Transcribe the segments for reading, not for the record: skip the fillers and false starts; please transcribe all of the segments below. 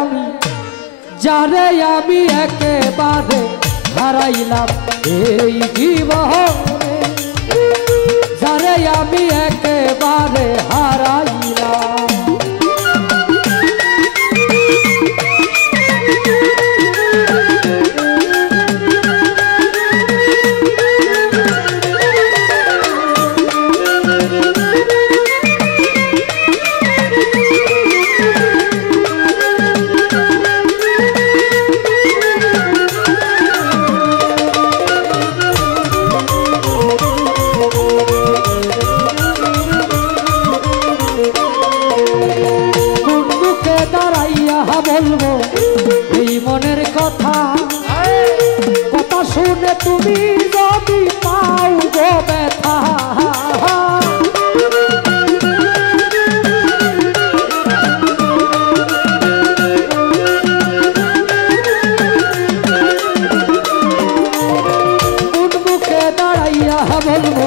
আমি যারে আমি একেবারে হারাইলাম এই জীবনে, যারে আমি একেবারে হারাইলাম। বলবো এই মনের কথা, কথা শুনে তুমি যদি পাও গো ব্যথা, কোন মুখে দাঁড়াইয়া বলবো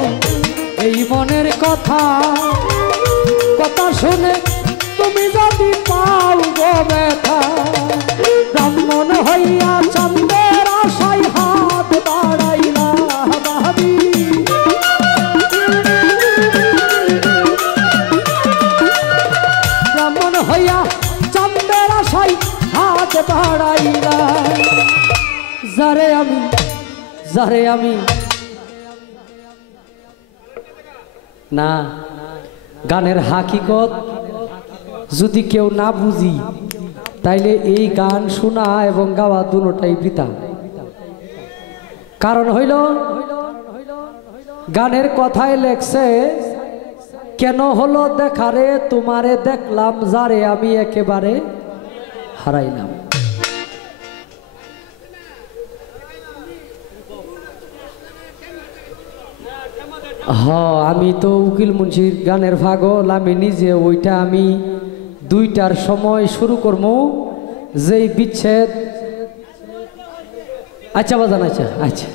এই মনের কথা, কথা শুনে তুমি যদি পাও গো ব্যথা। ব্রাহ্মণ হইয়া চন্দ্রের আশায় হাত বাড়াইলা ভাবি, ব্রাহ্মণ হইয়া চন্দ্রের আশায় হাত বাড়াইলা। যারে আমি না গানের হাকিকত যদি কেউ না বুঝি তাইলে এই গান শোনা এবং গাওয়া দুটোটাই বৃথা। কারণ হইল গানের কথায় লেখছে, কেন হলো দেখারে তোমারে দেখলাম যারে আমি একেবারে হারাইলাম। আমি তো উকিল মুন্সির গানের পাগল, আমি নিজে ওইটা আমি 2টার সময় শুরু করবো, যেই বিচ্ছেদ। আচ্ছা বাজান, আচ্ছা আচ্ছা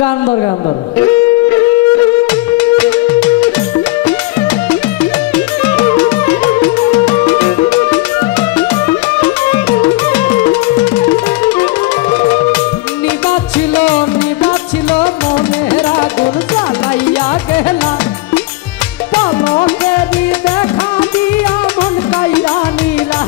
গান ধর গান ধর। নিবাছিল মনের আগুন জ্বালাইয়া গেলা, পলকেরই দেখা দিয়া মন কাইরা নিলা।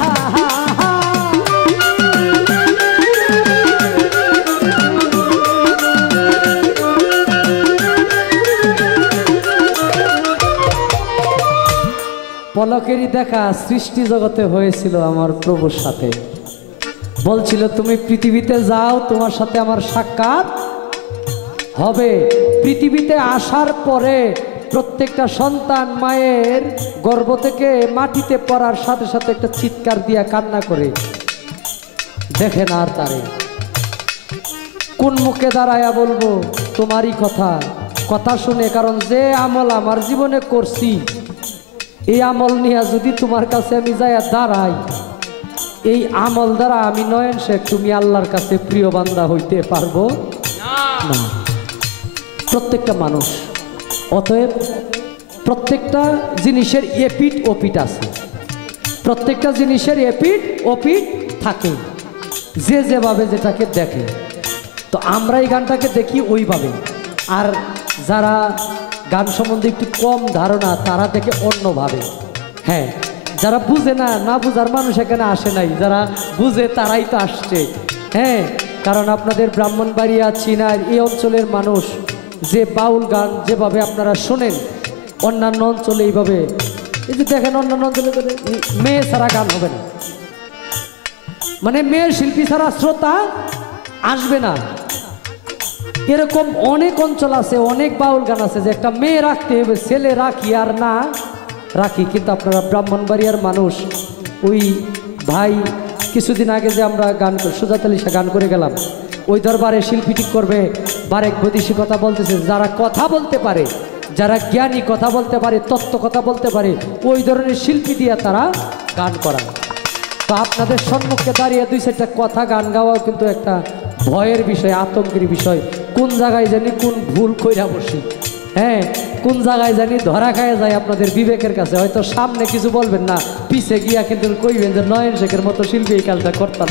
পলকেরই দেখা সৃষ্টি জগতে হয়েছিল আমার প্রভুর সাথে। বলছিল তুমি পৃথিবীতে যাও, তোমার সাথে আমার সাক্ষাৎ হবে। পৃথিবীতে আসার পরে প্রত্যেকটা সন্তান মায়ের গর্ভ থেকে মাটিতে পড়ার সাথে সাথে একটা চিৎকার দিয়া কান্না করে, দেখেন আর তারে কোন মুখে দাঁড়ায়া বলবো তোমারই কথা, কথা শুনে। কারণ যে আমল আমার জীবনে করছি, এই আমল নিয়ে যদি তোমার কাছে আমি যাইয়া দাঁড়াই, এই আমল দ্বারা আমি নয়ন শেখ তুমি আল্লাহর কাছে প্রিয় বান্দা হইতে পারবো না। প্রত্যেকটা মানুষ, অতএব প্রত্যেকটা জিনিসের এপিঠ ওপিঠ আছে, প্রত্যেকটা জিনিসের এপিঠ ওপিঠ থাকে, যে যেভাবে যেটাকে দেখে। তো আমরা এই গানটাকে দেখি ওইভাবে, আর যারা গান সম্বন্ধে একটু কম ধারণা তারা দেখে অন্যভাবে। হ্যাঁ, যারা বুঝে না, না বুঝার মানুষ এখানে আসে নাই, যারা বুঝে তারাই তো আসছে। হ্যাঁ, কারণ আপনাদের ব্রাহ্মণবাড়িয়া চিনার এই অঞ্চলের মানুষ যে বাউল গান যেভাবে আপনারা শোনেন, অন্যান্য অঞ্চলে এইভাবে, এই যে দেখেন অন্যান্য অঞ্চলে মেয়ে ছাড়া গান হবে না, মানে মেয়ের শিল্পী ছাড়া শ্রোতা আসবে না। এরকম অনেক অঞ্চল আছে, অনেক বাউল গান আছে যে একটা মেয়ে রাখতে হবে, ছেলে রাখি আর না রাখি। কিন্তু আপনারা ব্রাহ্মণবাড়িয়ার মানুষ, ওই ভাই কিছুদিন আগে যে আমরা গান সুজাত আলী শাহ গান করে গেলাম, ওই দরবারে শিল্পী ঠিক করবে, বারেক বৈদেশি কথা বলতেছে, যারা কথা বলতে পারে, যারা জ্ঞানী কথা বলতে পারে, তত্ত্ব কথা বলতে পারে, ওই ধরনের শিল্পী দিয়ে তারা গান করায়। তো আপনাদের সম্মুখে দাঁড়িয়ে 2-4টা কথা গান গাওয়াও কিন্তু একটা ভয়ের বিষয়, আতঙ্কের বিষয়। কোন জায়গায় জানি কোন ভুল কইরা বসি, হ্যাঁ কোন জায়গায় জানি ধরা খায় যায় আপনাদের বিবেকের কাছে, হয়তো সামনে কিছু বলবেন না, পিছে গিয়া কিন্তু কইবেন যে নয়ন শেখের মতো শিল্পী এই কাজটা করতাম।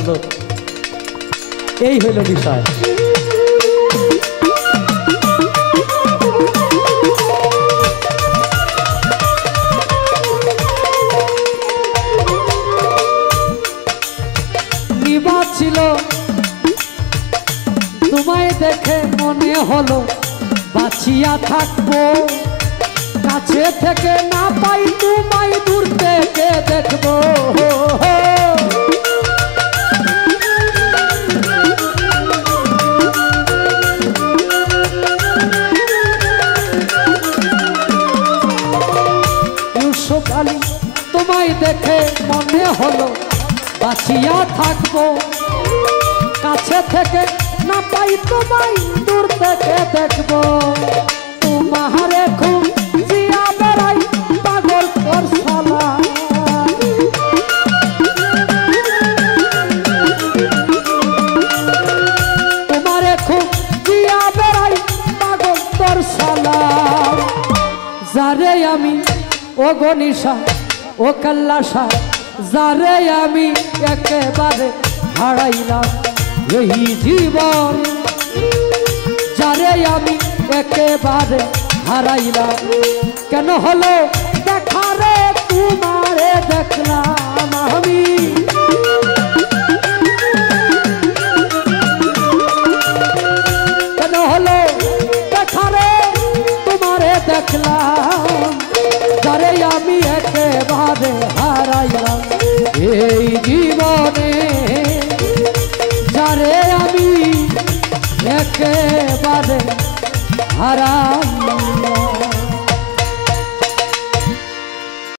এই হইল বিষয়। ছিল তোমায় দেখে মনে হলো বাঁচিয়া থাকবো, কাছে থেকে না পাই তোমায় দূর থেকে দেখবো। ইউসুফ আলী তোমায় দেখে মনে হলো বাঁচিয়া থাকবো, কাছে থেকে না পাই তোমায় দূর থেকে দেখবো। তোমারে খুব জিয়া বেড়াই পাগল করছলা, তোমারে খুব জিয়া বেড়াই পাগল করছলা। যারে আমি ও গনিশা ও কাল্লাসা, যারে আমি একেবারে হারাইলাম এই জীবন, যারে আমি একেবারে হারাইলাম। কেন হলো দেখা রে তোমারে দেখলাম আমি, কেন হলো দেখা রে তোমারে দেখলাম, যারে আমি একেবারে হারাইলাম এই জীবনে, যারে আমি একেবারে হারাইলাম।